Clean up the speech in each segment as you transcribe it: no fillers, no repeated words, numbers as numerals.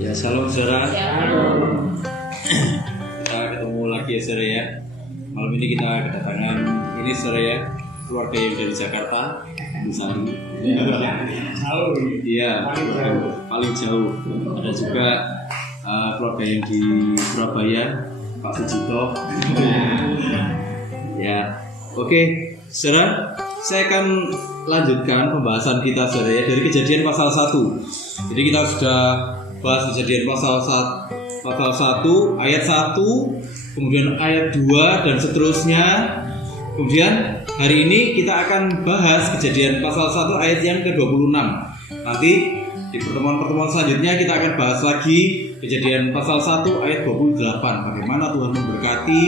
Ya, salam saudara. Shalom. Kita ketemu lagi ya saudara ya. Malam ini kita kedatangan ini saudara ya, keluarga yang dari Jakarta, Busari. Iya, paling jauh. Ada juga keluarga yang di Surabaya, Pak Sujito. Ya, oke, saudara. Saya akan lanjutkan pembahasan kita saudara ya, dari Kejadian pasal 1. Jadi kita sudah bahas Kejadian pasal 1 ayat 1, kemudian ayat 2 dan seterusnya. Kemudian hari ini kita akan bahas Kejadian pasal 1 ayat yang ke-26. Nanti di pertemuan-pertemuan selanjutnya kita akan bahas lagi Kejadian pasal 1 ayat 28. Bagaimana Tuhan memberkati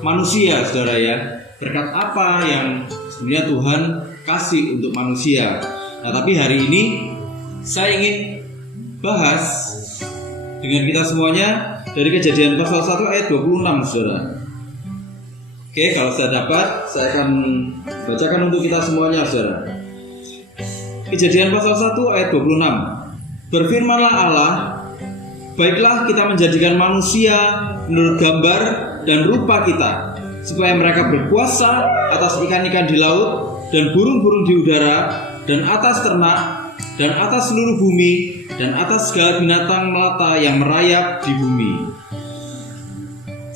manusia saudara ya. Berkat apa yang sebenarnya Tuhan kasih untuk manusia. Nah, tapi hari ini saya ingin bahas dengan kita semuanya dari Kejadian pasal 1 ayat 26 saudara. Oke, kalau saya dapat saya akan bacakan untuk kita semuanya saudara. Kejadian pasal 1 ayat 26. Berfirmanlah Allah, baiklah kita menjadikan manusia menurut gambar dan rupa kita, supaya mereka berkuasa atas ikan-ikan di laut dan burung-burung di udara dan atas ternak dan atas seluruh bumi dan atas segala binatang melata yang merayap di bumi.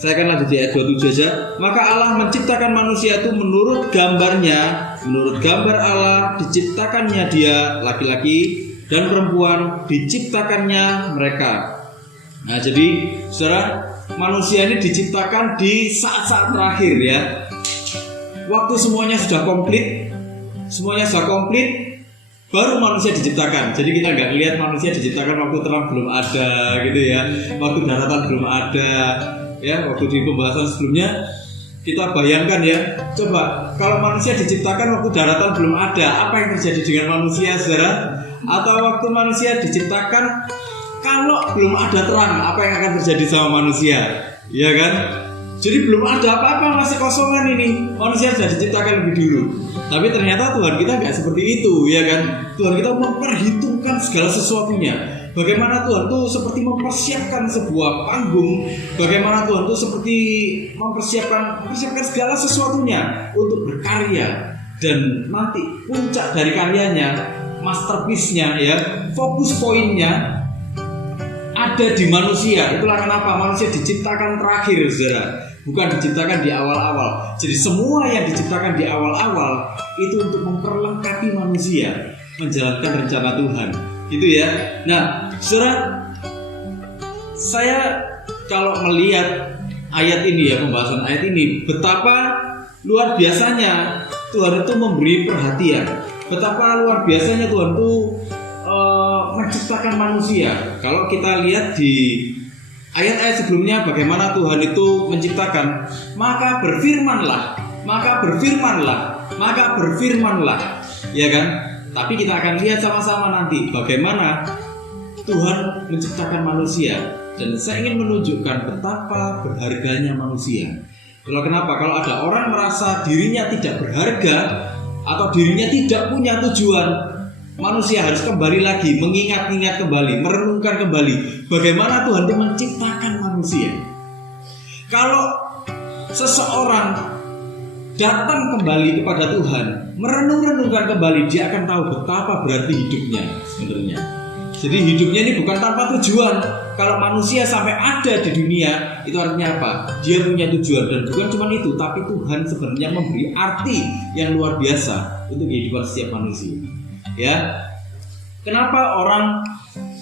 Saya akan lanjut di ayat 27 saja. Maka Allah menciptakan manusia itu menurut gambarnya, menurut gambar Allah diciptakannya dia, laki-laki dan perempuan diciptakannya mereka. Nah, jadi saudara, manusia ini diciptakan di saat-saat terakhir ya. Waktu semuanya sudah komplit, baru manusia diciptakan. Jadi kita nggak lihat manusia diciptakan waktu terang belum ada gitu ya, waktu daratan belum ada ya. Waktu di pembahasan sebelumnya kita bayangkan ya, coba kalau manusia diciptakan waktu daratan belum ada, apa yang terjadi dengan manusia saudara? Atau waktu manusia diciptakan kalau belum ada terang, apa yang akan terjadi sama manusia? Ya kan? Jadi belum ada apa-apa, masih kosongan ini. Manusia sudah diciptakan lebih dulu. Tapi ternyata Tuhan kita nggak seperti itu, ya kan? Tuhan kita memperhitungkan segala sesuatunya. Bagaimana Tuhan tuh seperti mempersiapkan sebuah panggung. Bagaimana Tuhan tuh seperti mempersiapkan segala sesuatunya untuk berkarya. Dan nanti puncak dari karyanya, masterpiece-nya ya, fokus poinnya ada di manusia. Itulah kenapa manusia diciptakan terakhir saudara, bukan diciptakan di awal-awal. Jadi semua yang diciptakan di awal-awal itu untuk memperlengkapi manusia menjalankan rencana Tuhan, gitu ya. Nah saudara, saya kalau melihat ayat ini ya, pembahasan ayat ini, betapa luar biasanya Tuhan itu memberi perhatian, betapa luar biasanya Tuhan itu menciptakan manusia. Kalau kita lihat di ayat-ayat sebelumnya, bagaimana Tuhan itu menciptakan, maka berfirmanlah, ya kan? Tapi kita akan lihat sama-sama nanti bagaimana Tuhan menciptakan manusia. Dan saya ingin menunjukkan betapa berharganya manusia. Kalau kenapa? Kalau ada orang merasa dirinya tidak berharga atau dirinya tidak punya tujuan, manusia harus kembali lagi, mengingat-ingat kembali, merenungkan kembali bagaimana Tuhan itu menciptakan manusia. Kalau seseorang datang kembali kepada Tuhan, merenung-renungkan kembali, dia akan tahu betapa berarti hidupnya sebenarnya. Jadi hidupnya ini bukan tanpa tujuan. Kalau manusia sampai ada di dunia, itu artinya apa? Dia punya tujuan. Dan bukan cuma itu, tapi Tuhan sebenarnya memberi arti yang luar biasa untuk kehidupan setiap manusia. Ya, kenapa orang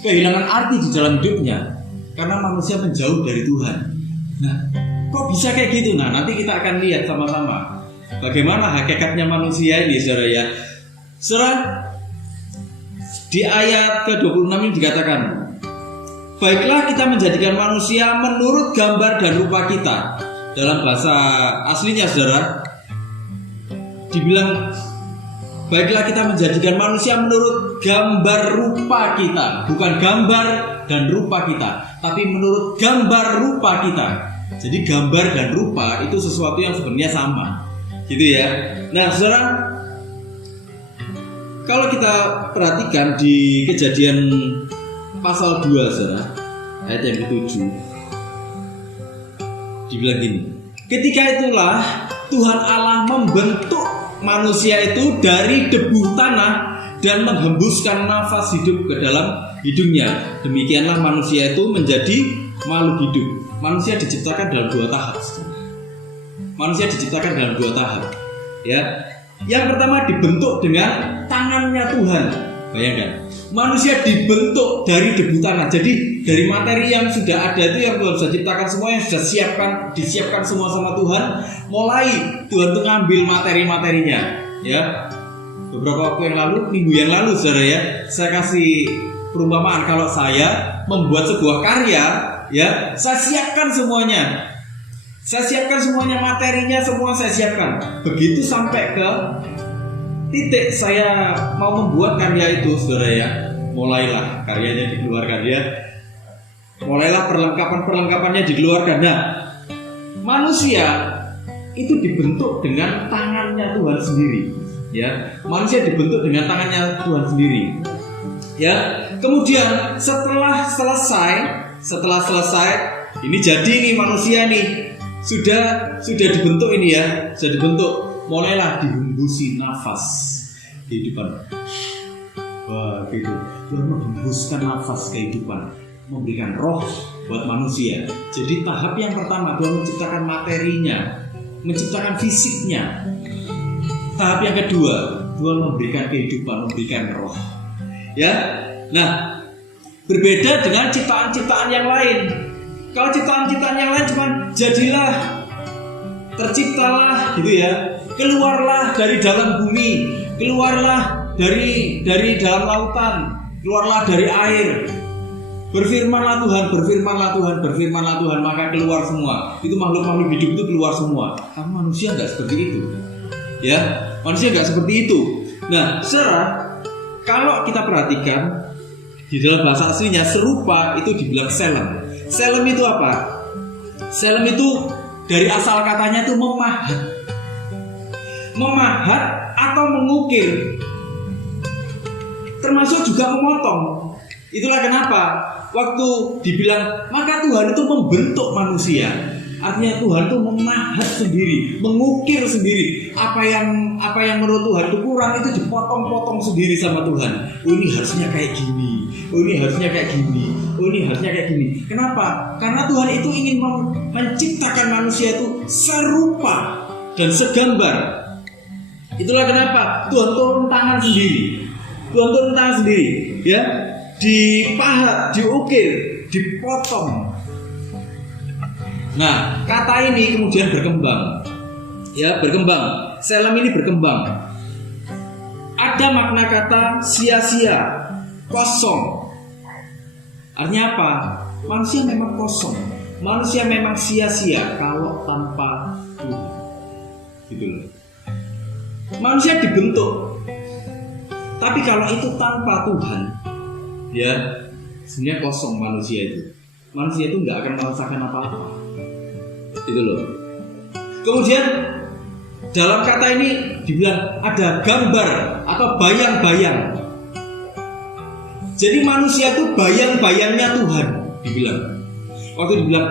kehilangan arti di dalam hidupnya? Karena manusia menjauh dari Tuhan. Nah, kok bisa kayak gitu? Nah, nanti kita akan lihat sama-sama bagaimana hakikatnya manusia ini, saudara ya. Saudara, di ayat ke-26 ini dikatakan, baiklah kita menjadikan manusia menurut gambar dan rupa kita. Dalam bahasa aslinya, saudara, dibilang baiklah kita menjadikan manusia menurut gambar rupa kita. Bukan gambar dan rupa kita, tapi menurut gambar rupa kita. Jadi gambar dan rupa itu sesuatu yang sebenarnya sama, gitu ya. Nah saudara, kalau kita perhatikan di Kejadian pasal 2 saudara, ayat yang ke-7 dibilang gini, ketika itulah Tuhan Allah membentuk manusia itu dari debu tanah dan menghembuskan nafas hidup ke dalam hidungnya. Demikianlah manusia itu menjadi makhluk hidup. Manusia diciptakan dalam 2 tahap. Manusia diciptakan dalam 2 tahap. Ya, yang pertama dibentuk dengan tangannya Tuhan. Bayangkan, manusia dibentuk dari debu tanah. Jadi dari materi yang sudah ada itu, yang Tuhan sudah ciptakan semua, yang sudah disiapkan semua sama Tuhan. Mulai Tuhan itu ngambil materi-materinya. Ya, beberapa waktu yang lalu, minggu yang lalu saudara ya, saya kasih perumpamaan kalau saya membuat sebuah karya, ya, saya siapkan semuanya. Saya siapkan semuanya, materinya semua saya siapkan. Begitu sampai ke titik saya mau membuat karya itu, saudara ya, mulailah karyanya dikeluarkan ya. Mulailah perlengkapannya dikeluarkan. Nah, manusia itu dibentuk dengan tangannya Tuhan sendiri. Ya, manusia dibentuk dengan tangannya Tuhan sendiri. Ya, kemudian setelah selesai, ini jadi nih manusia nih. Sudah dibentuk ini ya, sudah dibentuk. Mulailah dihembusi nafas kehidupan. Wah, gitu. Tuhan menghembuskan nafas kehidupan, memberikan roh buat manusia. Jadi tahap yang pertama Tuhan menciptakan materinya, menciptakan fisiknya. Tahap yang kedua Tuhan memberikan kehidupan, memberikan roh. Ya, nah berbeda dengan ciptaan-ciptaan yang lain. Kalau ciptaan-ciptaan yang lain cuma jadilah, terciptalah gitu ya, keluarlah dari dalam bumi, keluarlah dari dalam lautan, keluarlah dari air, berfirmanlah Tuhan, maka keluar semua. Itu makhluk-makhluk hidup itu keluar semua. Karena manusia nggak seperti itu, ya, manusia nggak seperti itu. Nah, saudara, kalau kita perhatikan di dalam bahasa aslinya serupa itu dibilang selem. Selem itu apa? Selem itu dari asal katanya itu memahat atau mengukir, termasuk juga memotong. Itulah kenapa waktu dibilang maka Tuhan itu membentuk manusia, artinya Tuhan itu memahat sendiri, mengukir sendiri. Apa yang menurut Tuhan itu kurang itu dipotong-potong sendiri sama Tuhan. Oh, ini harusnya kayak gini, oh ini harusnya kayak gini, oh ini harusnya kayak gini. Kenapa? Karena Tuhan itu ingin menciptakan manusia itu serupa dan segambar. Itulah kenapa Tuhan turun tangan sendiri. Tuhan turun tangan sendiri, ya, dipahat, diukir, dipotong. Nah, kata ini kemudian berkembang. Ya, berkembang. Selem ini berkembang. Ada makna kata sia-sia, kosong. Artinya apa? Manusia memang kosong. Manusia memang sia-sia kalau tanpa Tuhan. Gitu loh. Manusia dibentuk. Tapi kalau itu tanpa Tuhan, ya, sebenarnya kosong manusia itu. Manusia itu nggak akan merasakan apa-apa. Itu loh. Kemudian dalam kata ini dibilang ada gambar atau bayang-bayang. Jadi manusia itu bayang-bayangnya Tuhan, dibilang. Waktu dibilang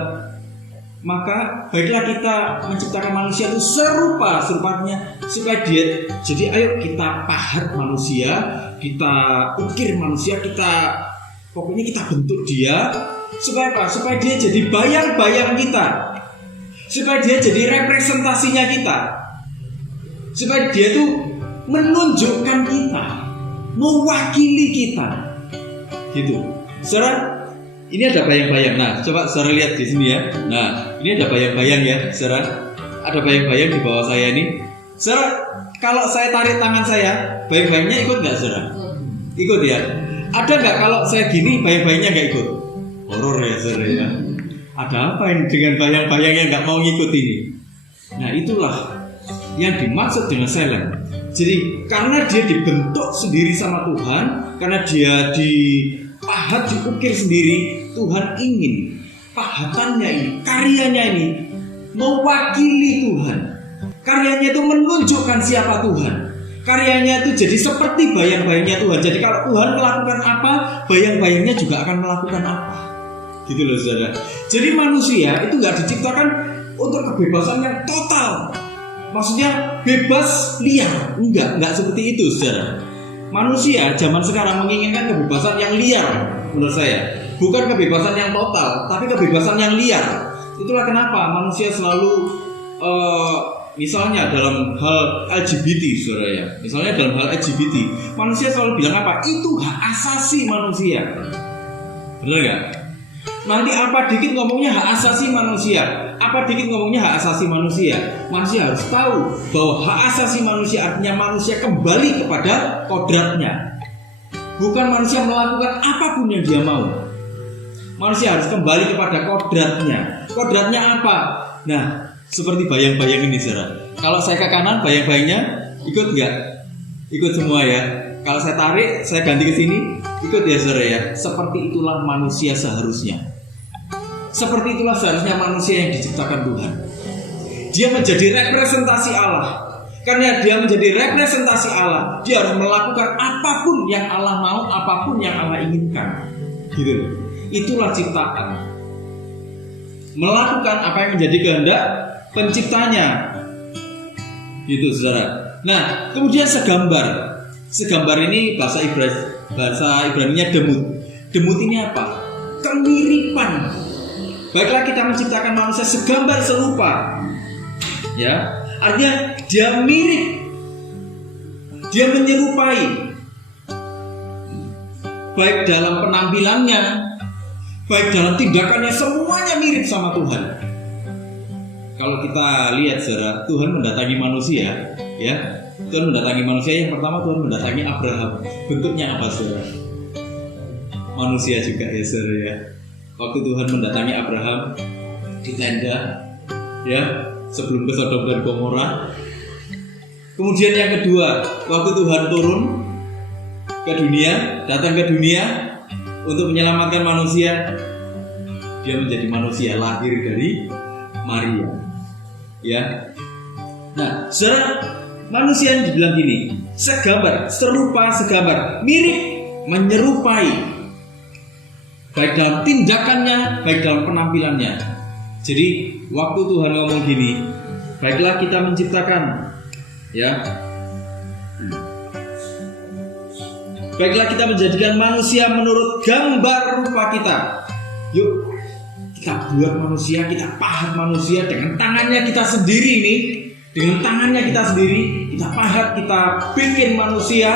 maka baiklah kita menciptakan manusia itu serupanya supaya dia. Jadi ayo kita pahat manusia, kita ukir manusia, pokoknya kita bentuk dia supaya apa? Supaya dia jadi bayang-bayang kita, supaya dia jadi representasinya kita, supaya dia tuh menunjukkan kita, mewakili kita, gitu. Saudara, ini ada bayang-bayang. Nah, coba saudara lihat di sini ya. Nah, ini ada bayang-bayang ya, saudara. Ada bayang-bayang di bawah saya ini. Saudara, kalau saya tarik tangan saya, bayang-bayangnya ikut nggak, saudara? Ikut ya. Ada nggak kalau saya gini, bayang-bayangnya nggak ikut? Horor ya, saudara ya. Ada apa ini dengan bayang-bayang yang nggak mau ngikut ini? Nah, itulah yang dimaksud dengan selem. Jadi karena dia dibentuk sendiri sama Tuhan, karena dia dipahat, diukir sendiri, Tuhan ingin pahatannya ini, karyanya ini mewakili Tuhan. Karyanya itu menunjukkan siapa Tuhan. Karyanya itu jadi seperti bayang-bayangnya Tuhan. Jadi kalau Tuhan melakukan apa, bayang-bayangnya juga akan melakukan apa. Gitu loh saudara. Jadi manusia itu nggak diciptakan untuk kebebasan yang total. Maksudnya bebas liar. Enggak seperti itu saudara. Manusia zaman sekarang menginginkan kebebasan yang liar menurut saya. Bukan kebebasan yang total, tapi kebebasan yang liar. Itulah kenapa manusia selalu misalnya dalam hal LGBT saudara ya. Misalnya dalam hal LGBT, manusia selalu bilang apa? Itu hak asasi manusia. Benar nggak? Nanti apa dikit ngomongnya hak asasi manusia. Apa dikit ngomongnya hak asasi manusia. Manusia harus tahu bahwa hak asasi manusia artinya manusia kembali kepada kodratnya. Bukan manusia melakukan apapun yang dia mau. Manusia harus kembali kepada kodratnya. Kodratnya apa? Nah, seperti bayang-bayang ini saudara. Kalau saya ke kanan, bayang-bayangnya ikut nggak? Ikut semua ya. Kalau saya tarik, saya ganti ke sini, ikut ya saudara ya. Seperti itulah manusia seharusnya. Seperti itulah seharusnya manusia yang diciptakan Tuhan. Dia menjadi representasi Allah. Karena dia menjadi representasi Allah, dia harus melakukan apapun yang Allah mau, apapun yang Allah inginkan. Gitu loh. Itulah ciptaan. Melakukan apa yang menjadi kehendak penciptanya. Gitu saudara. Nah, kemudian segambar. Segambar ini bahasa Ibraninya demut. Demut ini apa? Kemiripan. Baiklah kita menciptakan manusia segambar serupa. Ya, artinya dia mirip. Dia menyerupai. Baik dalam penampilannya, baik dalam tindakannya, semuanya mirip sama Tuhan. Kalau kita lihat saudara, Tuhan mendatangi manusia, ya. Tuhan mendatangi manusia, yang pertama Tuhan mendatangi Abraham. Bentuknya apa saudara? Manusia juga ya saudara ya. Waktu Tuhan mendatangi Abraham di tenda, ya, sebelum ke Sodom dan Gomora. Kemudian yang kedua, waktu Tuhan turun ke dunia, datang ke dunia untuk menyelamatkan manusia, dia menjadi manusia, lahir dari Maria. Ya. Nah, saudara, manusia yang dibilang gini, segambar, serupa, segambar, mirip, menyerupai. Baik dalam tindakannya, baik dalam penampilannya. Jadi waktu Tuhan ngomong gini, baiklah kita menciptakan, ya. Baiklah kita menjadikan manusia menurut gambar rupa kita. Yuk kita buat manusia, kita pahat manusia dengan tangannya kita sendiri nih. Dengan tangannya kita sendiri, kita pahat, kita bikin manusia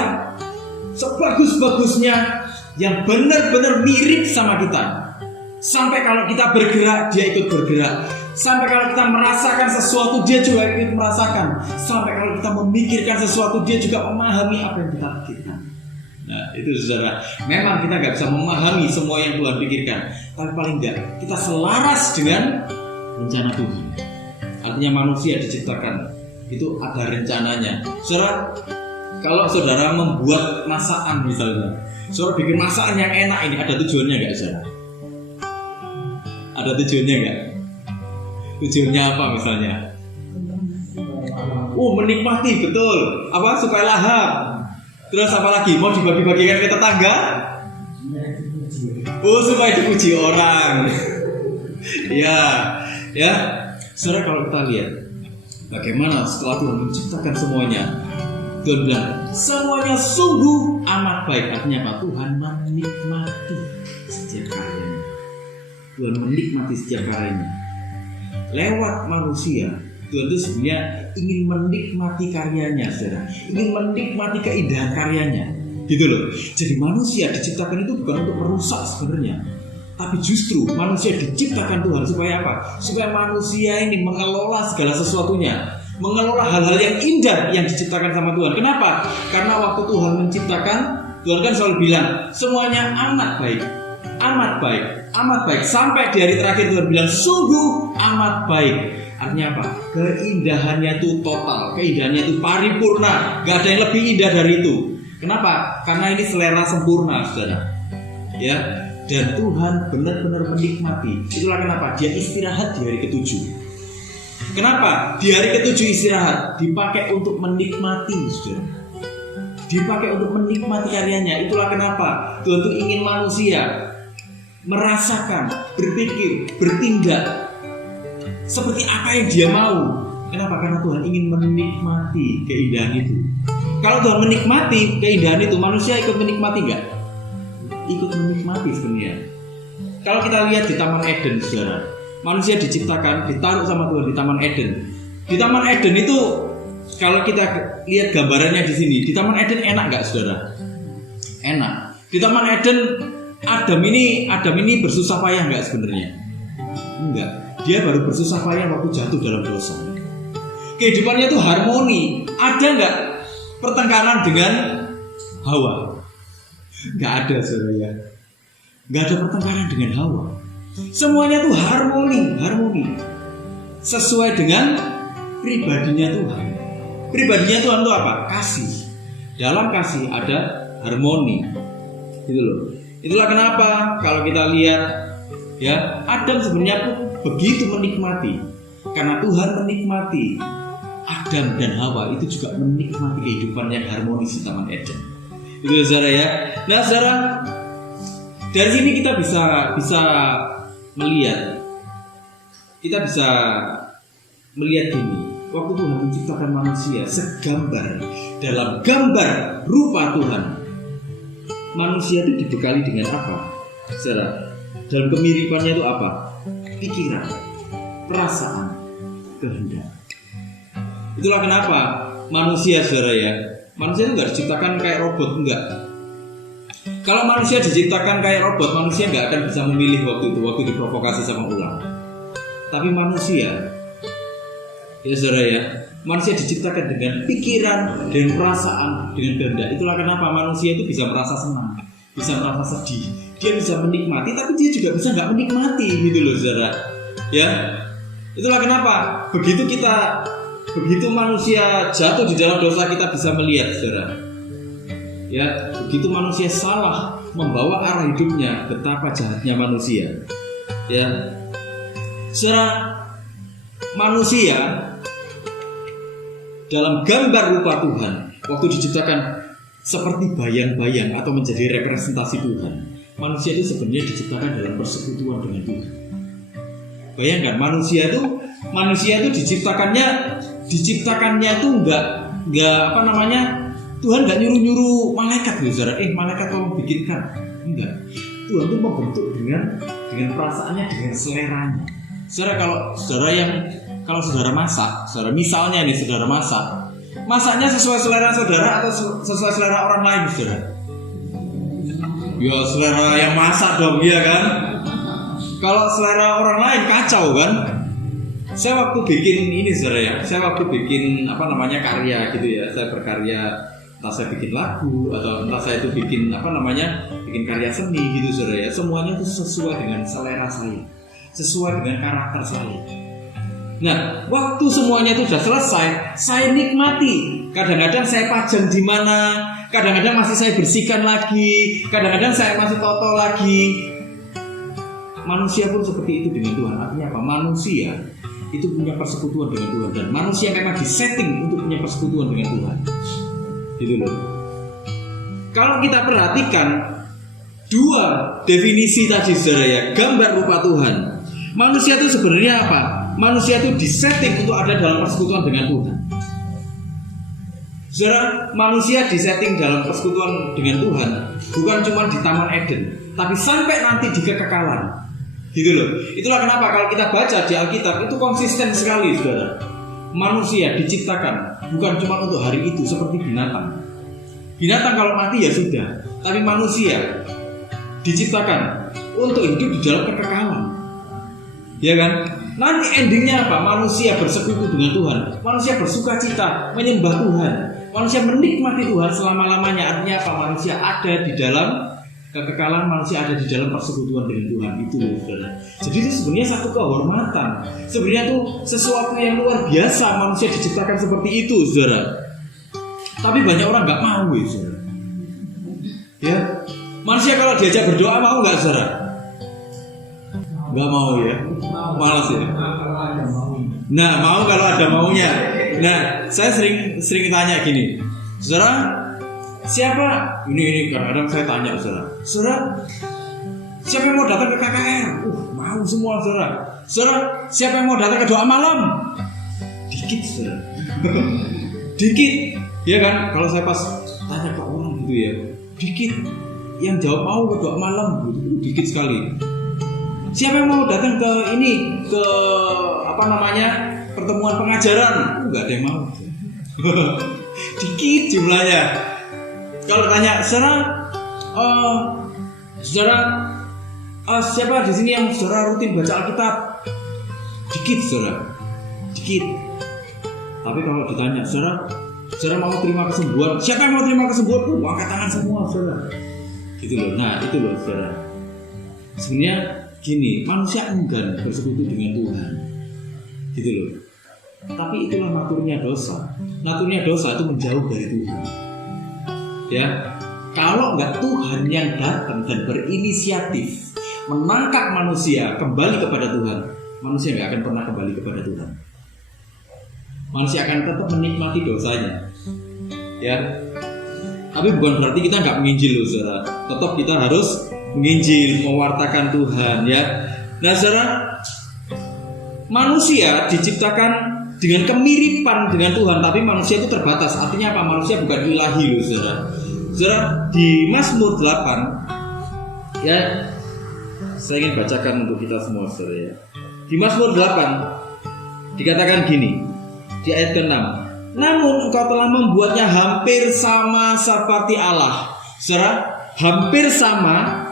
sebagus-bagusnya, yang benar-benar mirip sama kita. Sampai kalau kita bergerak, dia ikut bergerak. Sampai kalau kita merasakan sesuatu, dia juga ikut merasakan. Sampai kalau kita memikirkan sesuatu, dia juga memahami apa yang kita pikirkan. Nah itu saudara, memang kita gak bisa memahami semua yang Tuhan pikirkan, tapi paling enggak kita selaras dengan rencana Tuhan. Artinya manusia diciptakan itu ada rencananya. Saudara, kalau saudara membuat masakan misalnya, saudara bikin masakan yang enak ini, ada tujuannya gak saudara? Ada tujuannya gak? Tujuannya apa misalnya? Menikmati, betul. Apa? Supaya lahap. Terus apa lagi? Mau dibagi-bagikan ke tetangga? Supaya dipuji orang. Ya. Saudara, kalau kita lihat bagaimana setelah Tuhan menciptakan semuanya, Tuhan bilang semuanya sungguh amat baik. Artinya apa? Tuhan menikmati setiap karyanya. Tuhan menikmati setiap karyanya. Lewat manusia, Tuhan itu sebenarnya ingin menikmati karyanya, saudara. Ingin menikmati keindahan karyanya, gitu loh. Jadi manusia diciptakan itu bukan untuk merusak sebenarnya, tapi justru manusia diciptakan Tuhan supaya apa? Supaya manusia ini mengelola segala sesuatunya, mengelola hal-hal yang indah yang diciptakan sama Tuhan. Kenapa? Karena waktu Tuhan menciptakan, Tuhan kan selalu bilang semuanya amat baik, amat baik, amat baik. Sampai di hari terakhir Tuhan bilang sungguh amat baik. Artinya apa? Keindahannya itu total, keindahannya itu paripurna, gak ada yang lebih indah dari itu. Kenapa? Karena ini selera sempurna, saudara. Ya, dan Tuhan benar-benar menikmati. Itulah kenapa dia istirahat di hari ke-7. Kenapa? Di hari ke-7 istirahat, dipakai untuk menikmati, saudara. dipakai untuk menikmati karyanya. Itulah kenapa Tuhan itu ingin manusia merasakan, berpikir, bertindak seperti apa yang dia mau. Kenapa? Karena Tuhan ingin menikmati keindahan itu. Kalau Tuhan menikmati keindahan itu, manusia ikut menikmati nggak? Ikut menikmati sebenarnya. Kalau kita lihat di Taman Eden, saudara, manusia diciptakan, ditaruh sama Tuhan di Taman Eden. Di Taman Eden itu, kalau kita lihat gambarannya di sini, di Taman Eden enak nggak, saudara? Enak. Di Taman Eden, Adam ini bersusah payah nggak sebenarnya? Enggak. Dia baru bersusah payah waktu jatuh dalam dosa. Kehidupannya itu harmoni. Ada nggak pertengkaran dengan Hawa? Nggak ada, saudara ya. Nggak ada pertengkaran dengan Hawa. Semuanya tuh harmoni. Sesuai dengan pribadinya Tuhan. Pribadinya Tuhan itu apa? Kasih. Dalam kasih ada harmoni. Gitu loh. Itulah kenapa kalau kita lihat ya, Adam sebenarnya pun begitu menikmati. Karena Tuhan menikmati, Adam dan Hawa itu juga menikmati kehidupan yang harmonis di Taman Eden. Itu saudara ya. Nah saudara, dari sini kita bisa melihat, gini. Waktu Tuhan menciptakan manusia segambar dalam gambar rupa Tuhan, manusia itu dibekali dengan apa? Saudara, dalam kemiripannya itu apa? Pikiran, perasaan, kehendak. Itulah kenapa manusia, saudara ya, manusia itu nggak diciptakan kayak robot, enggak. Kalau manusia diciptakan kayak robot, manusia nggak akan bisa memilih waktu diprovokasi sama ular. Tapi manusia, ya saudara ya, manusia diciptakan dengan pikiran, dengan perasaan, dengan kehendak. Itulah kenapa manusia itu bisa merasa senang, bisa merasa sedih, dia bisa menikmati, tapi dia juga bisa nggak menikmati, gitu loh saudara. Ya, itulah kenapa begitu manusia jatuh di dalam dosa, kita bisa melihat, saudara. Ya, begitu manusia salah membawa arah hidupnya, betapa jahatnya manusia. Ya, saudara, manusia dalam gambar rupa Tuhan waktu diciptakan seperti bayang-bayang atau menjadi representasi Tuhan. Manusia itu sebenarnya diciptakan dalam persekutuan dengan Tuhan. Bayangkan manusia itu diciptakannya itu enggak apa namanya, Tuhan enggak nyuruh malaikat loh saudara, malaikat tolong bikinkan. Enggak. Tuhan itu membentuk dengan perasaannya, dengan seleranya. Saudara, kalau saudara masak, saudara misalnya nih saudara masaknya sesuai selera saudara atau sesuai selera orang lain, saudara? Ya selera yang masak dong, iya kan? Kalau selera orang lain kacau kan? Saya waktu bikin ini, saudara ya, karya gitu ya, saya berkarya, entah saya bikin lagu atau entah saya itu bikin karya seni gitu, saudara ya, semuanya itu sesuai dengan selera saya, sesuai dengan karakter saya. Nah, waktu semuanya itu sudah selesai, saya nikmati. Kadang-kadang saya pajang di mana, kadang-kadang masih saya bersihkan lagi, kadang-kadang saya masih toto lagi. Manusia pun seperti itu dengan Tuhan. Artinya apa? Manusia itu punya persekutuan dengan Tuhan, dan manusia memang disetting untuk punya persekutuan dengan Tuhan. Gitu loh. Kalau kita perhatikan dua definisi tadi, saudara ya, gambar rupa Tuhan. Manusia itu sebenarnya apa? Manusia itu disetting untuk ada dalam persekutuan dengan Tuhan. Saudara, manusia disetting dalam persekutuan dengan Tuhan bukan cuma di Taman Eden, tapi sampai nanti di kekekalan. Gitu loh. Itulah kenapa kalau kita baca di Alkitab itu konsisten sekali, saudara. Manusia diciptakan bukan cuma untuk hari itu seperti binatang. Binatang kalau mati ya sudah, tapi manusia diciptakan untuk hidup di dalam kekekalan. Ya kan? Nanti endingnya apa? Manusia bersekutu dengan Tuhan. Manusia bersuka cita menyembah Tuhan. Manusia menikmati Tuhan selama-lamanya. Artinya apa? Manusia ada di dalam kekekalan, manusia ada di dalam persekutuan dengan Tuhan. Itu, saudara. Jadi itu sebenarnya satu kehormatan. Sebenarnya itu sesuatu yang luar biasa manusia diciptakan seperti itu, saudara. Tapi banyak orang nggak mau, saudara. Ya, manusia kalau diajak berdoa mau nggak, saudara? Nggak mau ya, malas ya. Nah, mau kalau ada maunya. Nah, saya sering tanya gini, saudara, siapa ini kadang-kadang saya tanya saudara, siapa yang mau datang ke KKR? Mau semua saudara, siapa yang mau datang ke doa malam? Dikit saudara. Dikit, ya kan? Kalau saya pas tanya ke orang gitu ya, dikit yang jawab mau ke doa malam gitu, dikit sekali. Siapa yang mau datang ke pertemuan pengajaran? Nggak ada yang mau. Dikit jumlahnya. Kalau tanya siapa di sini yang saudara rutin baca Alkitab? Dikit saudara, dikit. Tapi kalau ditanya saudara mau terima kesembuhan? Siapa yang mau terima kesembuhan? Angkat tangan semua saudara. Gitu loh. Nah itu loh saudara. Sebenarnya gini, manusia enggan bersekutu dengan Tuhan. Gitu loh. Tapi itulah naturnya dosa. Naturnya dosa itu menjauh dari Tuhan. Ya, kalau nggak Tuhan yang datang dan berinisiatif menangkap manusia kembali kepada Tuhan, manusia nggak akan pernah kembali kepada Tuhan. Manusia akan tetap menikmati dosanya. Ya, tapi bukan berarti kita nggak menginjil loh, saudara. Tetap kita harus menginjil, mewartakan Tuhan, ya. Nah, saudara, manusia diciptakan dengan kemiripan dengan Tuhan, tapi manusia itu terbatas. Artinya apa? Manusia bukan ilahi loh, saudara. Saudara, di Mazmur 8, ya, saya ingin bacakan untuk kita semua, saudara, ya. Di Mazmur 8 dikatakan gini, di ayat ke-6, namun engkau telah membuatnya hampir sama seperti Allah. Saudara, hampir sama.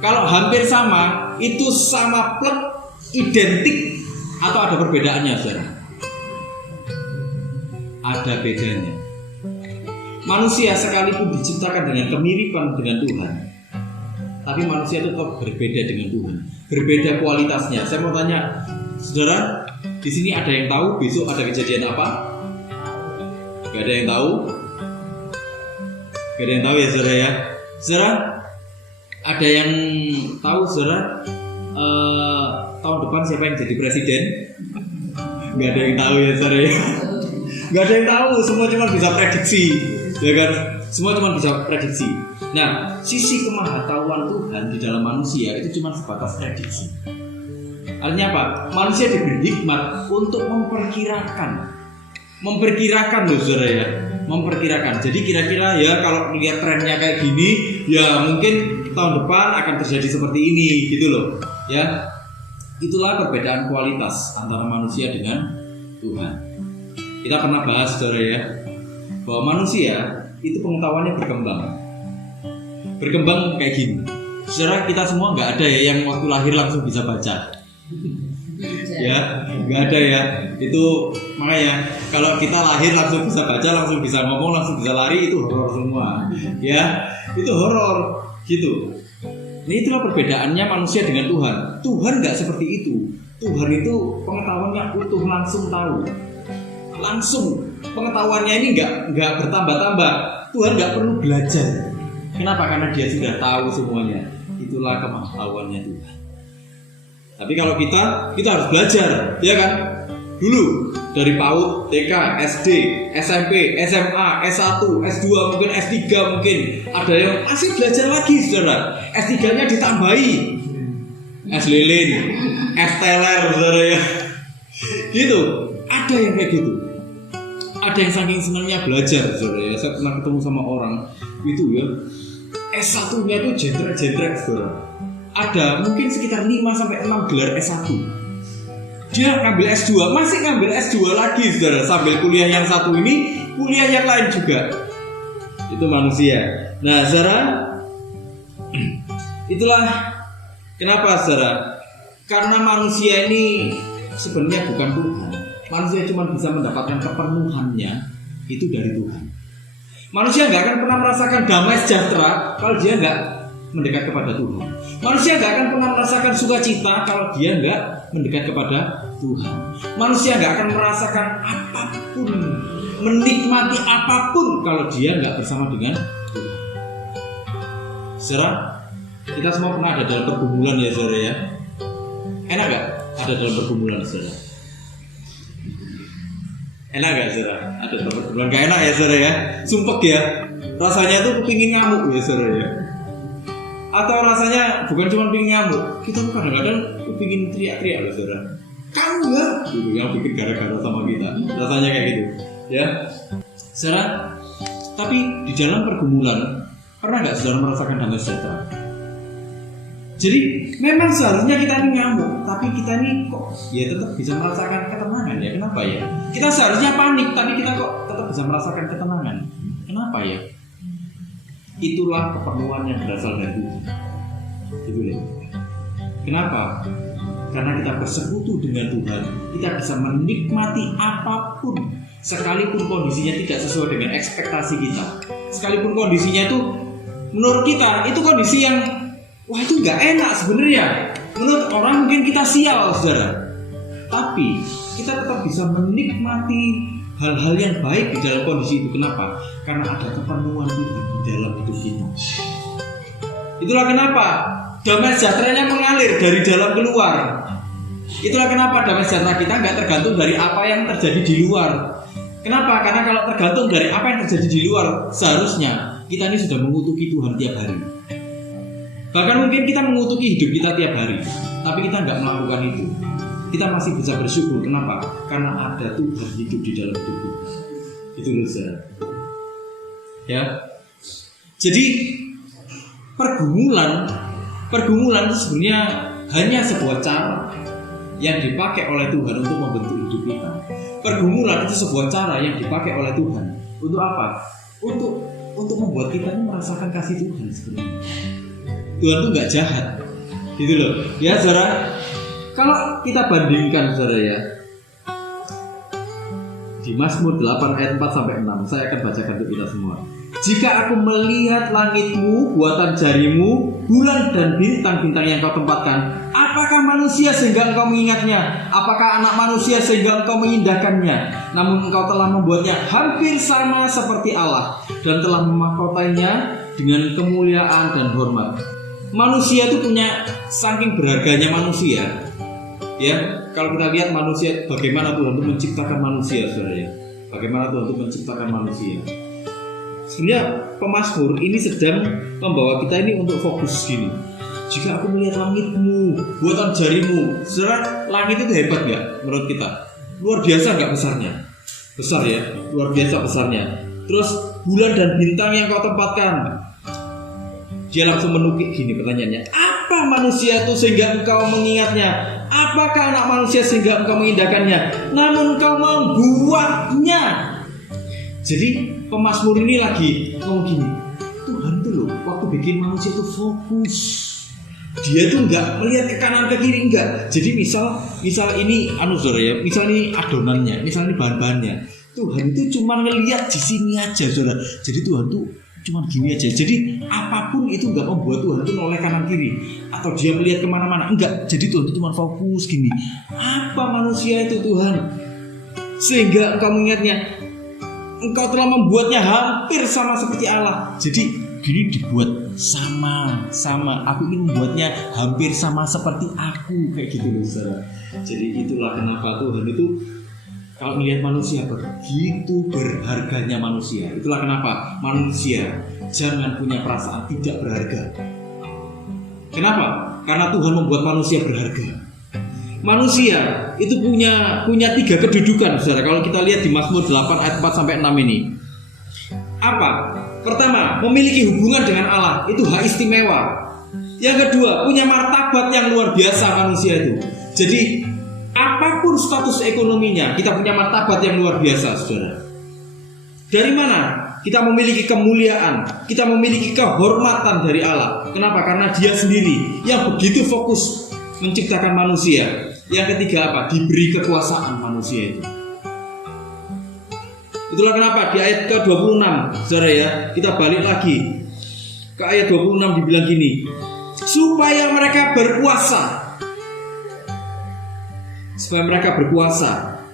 Kalau hampir sama, itu sama plek, identik, atau ada perbedaannya, saudara? Ada bedanya. Manusia sekalipun diciptakan dengan kemiripan dengan Tuhan, tapi manusia itu tetap berbeda dengan Tuhan. Berbeda kualitasnya. Saya mau tanya, saudara, di sini ada yang tahu besok ada kejadian apa? Gak ada yang tahu? Gak ada yang tahu ya, saudara, ya. Saudara, ada yang tahu, saudara, tahun depan siapa yang jadi presiden? Gak ada yang tahu ya, saudara, ya. Gak ada yang tahu, semua cuma bisa prediksi, ya kan? Semua cuma bisa prediksi. Nah, sisi kemahatauan Tuhan di dalam manusia itu cuma sebatas prediksi. Artinya apa? Manusia diberi hikmat untuk memperkirakan loh, saudara, ya. Memperkirakan. Jadi kira-kira ya kalau melihat trennya kayak gini, ya mungkin tahun depan akan terjadi seperti ini, gitu loh, ya. Itulah perbedaan kualitas antara manusia dengan Tuhan. Kita pernah bahas, saudara, ya, bahwa manusia itu pengetahuannya berkembang kayak gini. Saudara, kita semua nggak ada ya yang waktu lahir langsung bisa baca. Ya, nggak ada ya. Itu makanya kalau kita lahir langsung bisa baca, langsung bisa ngomong, langsung bisa lari, itu horor semua. Ya, itu horor gitu. Ini itulah perbedaannya manusia dengan Tuhan. Tuhan nggak seperti itu. Tuhan itu pengetahuannya utuh, langsung tahu. Langsung pengetahuannya ini nggak bertambah-tambah. Tuhan nggak perlu belajar. Kenapa? Karena dia sudah tahu semuanya. Itulah kemahtahuannya Tuhan. Tapi kalau kita harus belajar, ya kan? Dulu dari PAUD, TK, SD, SMP, SMA, S1, S2, mungkin S3, mungkin ada yang masih belajar lagi, saudara. S3-nya ditambahi es lilin, es teler, saudara, ya. Gitu. Ada yang kayak gitu. Ada yang saking senangnya belajar, saudara, ya. Saya pernah ketemu sama orang itu, ya, S1-nya itu jentrek-jentrek, saudara. Ada mungkin sekitar 5-6 gelar S1. Dia ngambil S2, masih ngambil S2 lagi, saudara. Sambil kuliah yang satu ini, kuliah yang lain juga. Itu manusia. Nah, saudara, itulah kenapa, saudara? Karena manusia ini sebenarnya bukan Tuhan. Manusia cuma bisa mendapatkan kepenuhannya itu dari Tuhan. Manusia nggak akan pernah merasakan damai sejahtera kalau dia nggak mendekat kepada Tuhan. Manusia nggak akan pernah merasakan sukacita kalau dia nggak mendekat kepada Tuhan. Manusia nggak akan merasakan apapun, menikmati apapun kalau dia nggak bersama dengan Tuhan. Saudara, kita semua pernah ada dalam pergumulan, ya, saudara, ya. Enak nggak ada dalam pergumulan, saudara? Enak gak, saudara? Ada dalam pergumulan gak enak, ya, saudara, ya. Sumpek, ya. rasanya tuh kepingin ngamuk ya saudara ya. Atau rasanya bukan cuma pingin ngamuk, kita tuh kadang-kadang kepingin teriak-teriak loh saudara. Kamu ya, gitu, yang bikin gara-gara sama kita, rasanya kayak gitu, ya. Saudara, tapi di dalam pergumulan pernah nggak saudara merasakan damai sejahtera? Jadi memang seharusnya kita ini ngamuk, tapi kita ini kok ya tetap bisa merasakan ketenangan ya. Kenapa ya? Kita seharusnya panik, tapi kita kok tetap bisa merasakan ketenangan. Kenapa ya? Itulah keperluan yang berasal dari Tuhan. Itu deh. Kenapa? Karena kita bersekutu dengan Tuhan, kita bisa menikmati apapun, sekalipun kondisinya tidak sesuai dengan ekspektasi kita. Sekalipun kondisinya itu menurut kita itu kondisi yang wah itu nggak enak sebenarnya. Menurut orang mungkin kita sial, saudara. Tapi kita tetap bisa menikmati hal-hal yang baik di dalam kondisi itu. Kenapa? Karena ada kepenuhan Tuhan di dalam hidup kita. Itulah kenapa damai sejahteranya mengalir dari dalam keluar. Itulah kenapa damai sejahtera kita nggak tergantung dari apa yang terjadi di luar. Kenapa? Karena kalau tergantung dari apa yang terjadi di luar, seharusnya kita ini sudah mengutuki Tuhan tiap hari. Bahkan mungkin kita mengutuki hidup kita tiap hari, tapi kita nggak melakukan itu. Kita masih bisa bersyukur. Kenapa? Karena ada Tuhan hidup di dalam hidup kita. Itu loh saudara. Ya. Jadi pergumulan itu sebenarnya hanya sebuah cara yang dipakai oleh Tuhan untuk membentuk hidup kita. Pergumulan itu sebuah cara yang dipakai oleh Tuhan untuk apa? Untuk membuat kita ini merasakan kasih Tuhan sebenarnya. Tuhan tuh nggak jahat, gitu loh. Ya saudara, kalau kita bandingkan saudara ya, di Mazmur 8 ayat 4 sampai 6, saya akan bacakan untuk kita semua. Jika aku melihat langitmu, buatan jarimu, bulan dan bintang-bintang yang kau tempatkan, apakah manusia sehingga engkau mengingatnya? Apakah anak manusia sehingga engkau mengindahkannya? Namun engkau telah membuatnya hampir sama seperti Allah dan telah memahkotainya dengan kemuliaan dan hormat. Manusia itu punya saking berharganya manusia. Ya, kalau kita lihat manusia, bagaimana Tuhan itu menciptakan manusia, saudara ya. Bagaimana Tuhan itu menciptakan manusia. Sebenarnya pemazmur ini sedang membawa kita ini untuk fokus gini. Jika aku melihat langitmu, buatan jarimu, saudara, langit itu hebat nggak menurut kita? Luar biasa nggak besarnya? Besar ya, luar biasa besarnya. Terus bulan dan bintang yang kau tempatkan. Dia langsung menukik gini pertanyaannya. Apa manusia itu sehingga engkau mengingatnya? Apakah anak manusia sehingga engkau mengindahkannya? Namun engkau membuatnya. Jadi pemazmur ini lagi ngomong gini, Tuhan tuh loh waktu bikin manusia itu fokus. Dia tuh nggak melihat ke kanan ke kiri, enggak. Jadi misal ini saudara ya, misal ini adonannya, misal ini bahan-bahannya. Tuhan itu cuma ngelihat di sini aja saudara. Jadi Tuhan tuh cuma gini aja. Jadi apapun itu nggak membuat Tuhan itu noleh kanan kiri atau dia melihat kemana-mana, enggak. Jadi Tuhan itu cuma fokus gini. Apa manusia itu Tuhan sehingga engkau mengingatnya? Engkau telah membuatnya hampir sama seperti Allah. Jadi gini dibuat sama. Aku ingin membuatnya hampir sama seperti aku, kayak gitu loh saudara. Jadi itulah kenapa Tuhan itu kalau melihat manusia begitu berharganya manusia. Itulah kenapa manusia jangan punya perasaan tidak berharga. Kenapa? Karena Tuhan membuat manusia berharga. Manusia itu punya 3 kedudukan, saudara. Kalau kita lihat di Mazmur 8 ayat 4 sampai 6 ini. Apa? Pertama, memiliki hubungan dengan Allah, itu hak istimewa. Yang kedua, punya martabat yang luar biasa manusia itu. Jadi, apapun status ekonominya, kita punya martabat yang luar biasa, saudara. Dari mana? Kita memiliki kemuliaan, kita memiliki kehormatan dari Allah. Kenapa? Karena Dia sendiri yang begitu fokus menciptakan manusia. Yang ketiga apa? Diberi kekuasaan manusia itu. Itulah kenapa di ayat ke-26, saudara ya, kita balik lagi ke ayat 26 dibilang gini, supaya mereka berkuasa. Supaya mereka berkuasa.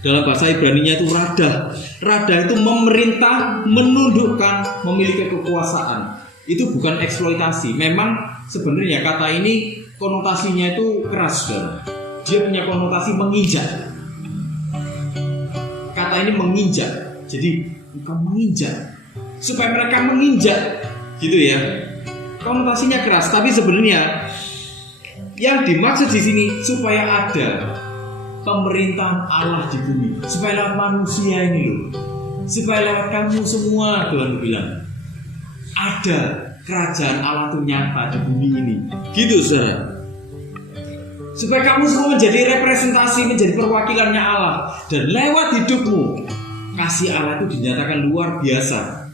Dalam bahasa Ibrani-nya itu radah. Radah itu memerintah, menundukkan, memiliki kekuasaan. Itu bukan eksploitasi. Memang sebenarnya kata ini konotasinya itu keras, saudara. Dia punya konotasi menginjak. Kata ini menginjak. Jadi bukan menginjak, supaya mereka menginjak, gitu ya. Konotasinya keras, tapi sebenarnya yang dimaksud di sini supaya ada pemerintahan Allah di bumi, supaya lewat manusia ini loh, supaya lewat kamu semua, Tuhan bilang ada kerajaan Allah itu nyata di bumi ini, gitu saudara. Supaya kamu semua menjadi representasi, menjadi perwakilannya Allah, dan lewat hidupmu kasih Allah itu dinyatakan luar biasa,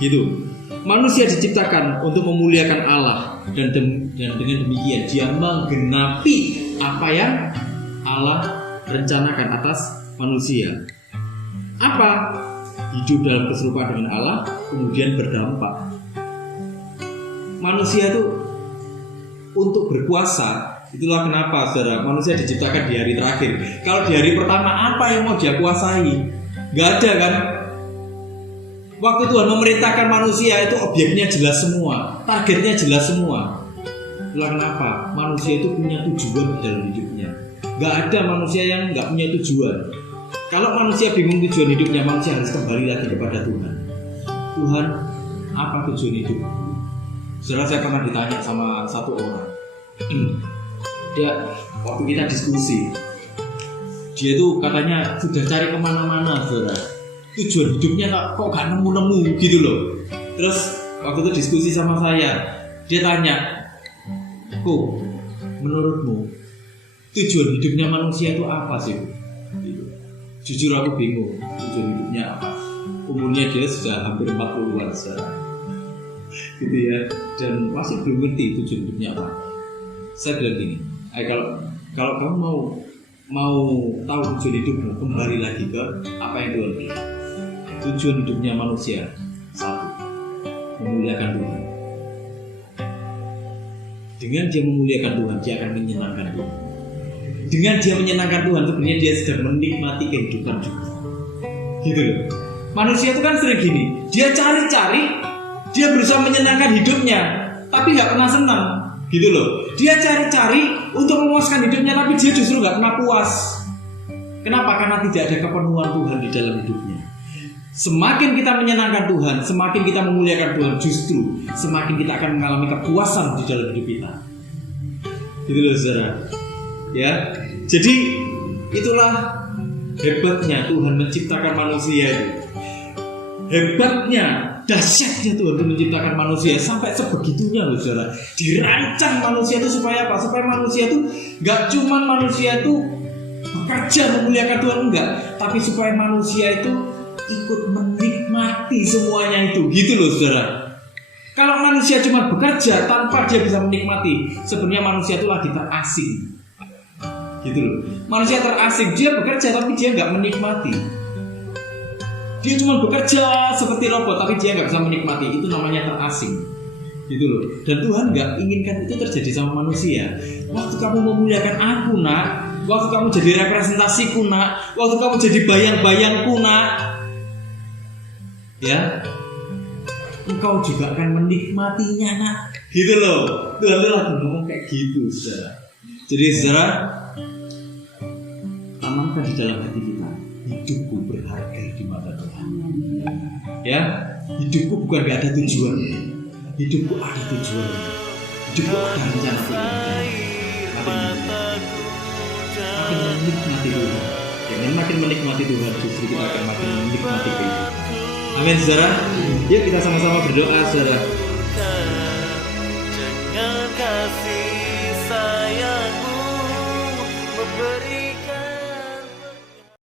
gitu. Manusia diciptakan untuk memuliakan Allah, dan dengan demikian dia menggenapi apa yang Allah rencanakan atas manusia. Apa? Hidup dalam keserupaan dengan Allah, kemudian berdampak. Manusia itu untuk berkuasa. Itulah kenapa saudara, manusia diciptakan di hari terakhir. Kalau di hari pertama apa yang mau dia kuasai? Gak ada kan? Waktu Tuhan memerintahkan manusia itu objeknya jelas semua, targetnya jelas semua. Itulah kenapa manusia itu punya tujuan di dalam hidupnya. Gak ada manusia yang gak punya tujuan. Kalau manusia bingung tujuan hidupnya, manusia harus kembali lagi kepada Tuhan. Tuhan, apa tujuan hidup? Saudara, saya pernah ditanya sama satu orang. Dia waktu kita diskusi, dia tuh katanya sudah cari kemana-mana, saudara. Tujuan hidupnya kok gak nemu-nemu gitu loh. Terus waktu itu diskusi sama saya, dia tanya, "Kok menurutmu tujuan hidupnya manusia itu apa sih?" Gitu. Jujur aku bingung tujuan hidupnya apa. Umurnya dia sudah hampir 40-an, saudara. Gitu ya, dan masih belum ngerti tujuan hidupnya apa. Saya bilang gini, kalau kamu mau tahu tujuan hidupmu, kembali lagi ke apa yang Tuhan bilang. Tujuan hidupnya manusia satu, memuliakan Tuhan. Dengan dia memuliakan Tuhan, dia akan menyenangkan Tuhan. Dengan dia menyenangkan Tuhan, sebenarnya dia sedang menikmati kehidupan juga. Gitu loh. Manusia itu kan sering gini, dia cari-cari, dia berusaha menyenangkan hidupnya, tapi nggak pernah senang. Gitu loh. Dia cari-cari untuk memuaskan hidupnya, tapi dia justru nggak pernah puas. Kenapa? Karena tidak ada kepenuhan Tuhan di dalam hidupnya. Semakin kita menyenangkan Tuhan, semakin kita memuliakan Tuhan, justru semakin kita akan mengalami kepuasan di dalam hidup kita. Gitu loh saudara. Ya, jadi itulah hebatnya Tuhan menciptakan manusia itu. Hebatnya, dahsyatnya Tuhan itu menciptakan manusia sampai sebegitunya loh saudara. Dirancang manusia itu supaya apa? Supaya manusia itu gak cuma manusia itu bekerja memuliakan Tuhan, enggak, tapi supaya manusia itu ikut menikmati semuanya itu. Gitu loh saudara. Kalau manusia cuma bekerja tanpa dia bisa menikmati, sebenarnya manusia itu lagi terasing. Gitu loh. Manusia terasing, dia bekerja tapi dia gak menikmati. Dia cuma bekerja seperti robot tapi dia nggak bisa menikmati. Itu namanya terasing, gitu loh. Dan Tuhan nggak inginkan itu terjadi sama manusia. Waktu kamu memuliakan aku nak, waktu kamu jadi representasiku nak, waktu kamu jadi bayang-bayangku nak, ya, engkau juga akan menikmatinya nak. Gitu loh. Tuhan tuh lagi ngomong kayak gitu saudara. Jadi saudara, tanamkan di dalam hati kita, hidupku berharga di mata Tuhan. Ya, hidupku bukan gak ada tujuan. Hidupku ada tujuan. Hidupku ada rencana Tuhan. Makin menikmati Tuhan. Dengan makin menikmati Tuhan, justru kita akan makin menikmati kehidupan. Amin saudara. Yuk kita sama-sama berdoa saudara. Dengan kasih sayangmu memberi